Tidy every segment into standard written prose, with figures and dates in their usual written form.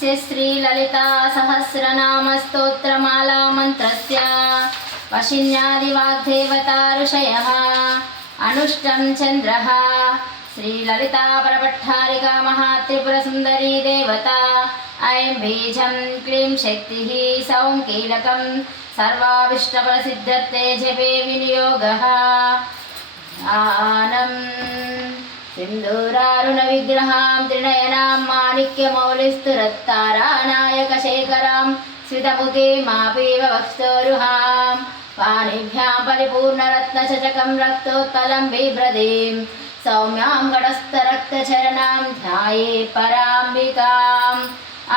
अस्य श्रीललिता सहस्रनामस्तोत्रमाला मन्त्रस्य वशिन्यादिवाग्देवता ऋषयः अनुष्टं चन्द्रः श्रीललिता परपट्टारिका महात्रिपुरसुन्दरी देवता ऐं बीजं क्लीं शक्तिः सौं कीलकं सर्वाभीष्टफलसिद्ध्यर्थे जपे विनियोगः आनं सिन्दूरारुणविग्रहां त्रिनयनां माणिक्यमौलिस्तुरत्तारानायकशेखरां स्मितमुखे मापीव वक्षोरुहां पाणिभ्यां परिपूर्णरत्नचषकं रक्तोत्पलं बिभ्रतीं सौम्यां गडस्थरक्तचरणां ध्याये पराम्बिकाम्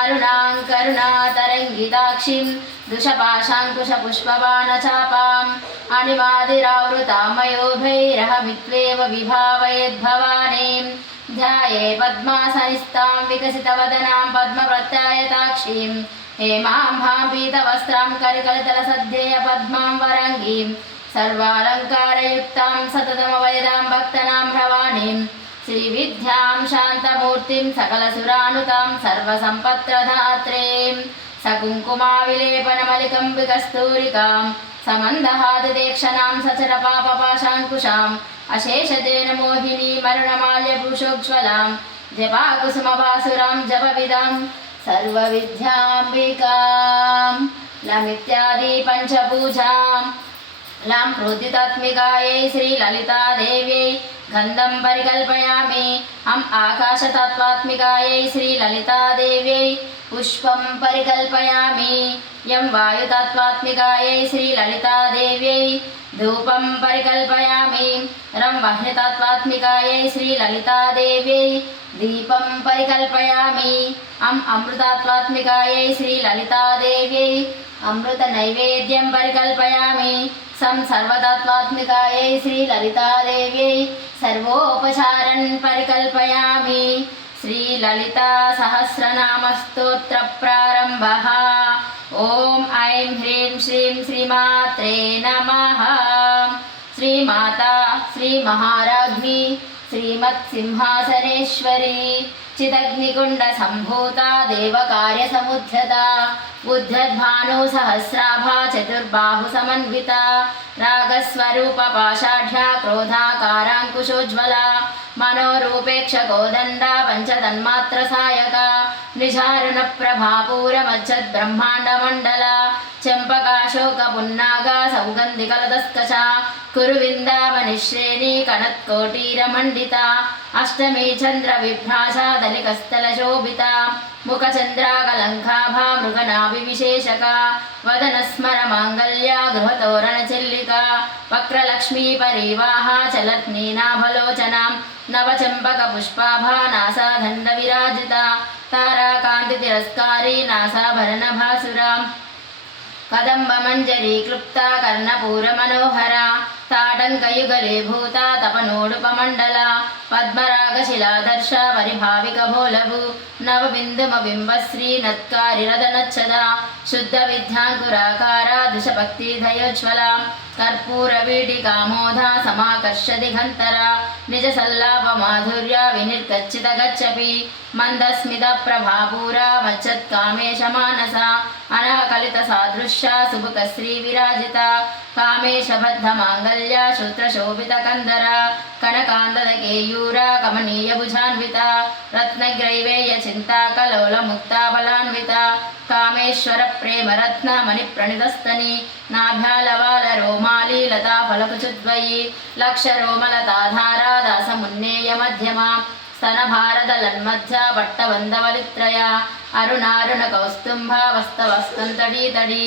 अरुणां करुणातरङ्गिताक्षीं दुषपाशाङ्कुशपुष्पबाणचापाम् अणिमादिरावृतामयोभैरहमित्वेव विभावयद्भवानीं ध्याये पद्मासनिस्तां विकसितवदनां पद्मप्रत्यायताक्षीं हेमाम्भां पीतवस्त्रां करिकलितलसद्धेयपद्मां वरङ्गीं सर्वालङ्कारयुक्तां सततमवयदां भक्तनां भवानीं श्रीविद्यां शान्तमूर्तिं सकलसुरानुतां सर्वसम्पत्प्रदात्रीं सकुङ्कुमाविलेपनमलिकम्बिकस्तूरिकां समन्दहादिदेक्षणां सचरपापपाशाङ्कुशाम् अशेषजेन मोहिनीमरुणमाल्यभूषोज्ज्वलां जपाकुसुमभासुरां जपविदां सर्वविद्याम्बिकां लमित्यादि पञ्चपूजां लां प्रोदितात्मिकायै श्रीललितादेव्यै गन्धं परिकल्पयामि आकाशतत्त्वात्मिकायै श्रीललितादेव्यै पुष्पं परिकल्पयामि यं वायुतत्त्वात्मिकायै श्रीललितादेव्यै धूपं परिकल्पयामि रं वह्नितत्त्वात्मिकायै श्रीललितादेव्यै दीपं परिकल्पयामि अमृतत्वात्मिकायै श्रीललितादेव्यै अमृतनैवेद्यं परिकल्पयामि सर्वतत्त्वात्मिकायै श्रीललितादेव्यै सर्वोपचारं परिकल्पयामि श्रीललिता सहस्रनामस्तोत्रप्रारम्भः ॐ ऐं ह्रीं श्रीं श्रीमात्रे नमः श्रीमाता श्रीमहाराज्ञी श्रीमत्सिंहासनेश्वरी चिदग्निकुण्डसम्भूता देवकार्यसमुद्यता उद्धद्भानुसहस्राभा चतुर्बाहुसमन्विता रागस्वरूपपाषाढ्या क्रोधाकाराङ्कुशोज्ज्वला मनोरूपेक्षकोदण्डा पञ्चतन्मात्रसायका निजारुणप्रभापूरमज्जद्ब्रह्माण्डमण्डला चम्पकाशोकपुन्नागा सौगन्धिकलतस्कचा कुरुविन्दावनिश्रेणी कनत्कोटीरमण्डिता अष्टमी चन्द्रविभ्राजा दलिकस्थलशोभिता मुखचन्द्राकलङ्काभा मृगनाभिविशेषका वदनस्मरमाङ्गल्या गृहतोरणचिल्लिका वक्रलक्ष्मीपरीवाहा चलत्नीनाभलोचनां नवचम्पकपुष्पाभा नासादण्डविराजिता ताराकान्तितिरस्कारी नासाभरणभासुरा कदम्बमञ्जरी क्लुप्ता कर्णपूरमनोहरा ताडङ्कयुगलीभूता तपनोडुपमण्डला पद्मरागशिलादर्शा परिभाविकभोलभु नवबिन्दुमबिम्बश्री नत्कारिरदनच्छदा शुद्धविद्याङ्कुराकारा दृशभक्तिधयोज्ज्वला कर्पूरवीडिकामोधा समाकर्षदिगन्तरा निजसल्लापमाधुर्या विनिर्गच्छितगच्छपि मन्दस्मितप्रभापूरा मच्चत्कामेशमानसा अनाकलितसादृश्या सुभुकश्रीविराजिता कामेशबद्धमाङ्गल्या शूत्रशोभितकन्दरा कनकान्ददकेयूरा कमनीयभुजान्विता रत्नग्रैवेयचिन्ता कलोलमुक्ताबलान्विता कामेश्वरप्रेमरत्नमणिप्रणितस्तनी नाभ्यालवालरोमाली लताफलकुचुद्वयी लक्षरोमलताधारा दासमुन्नेयमध्यमा स्तनभारदलन्मध्या पट्टबन्धवलित्रया अरुणारुणकौस्तुम्भा वस्तवस्तन्तडी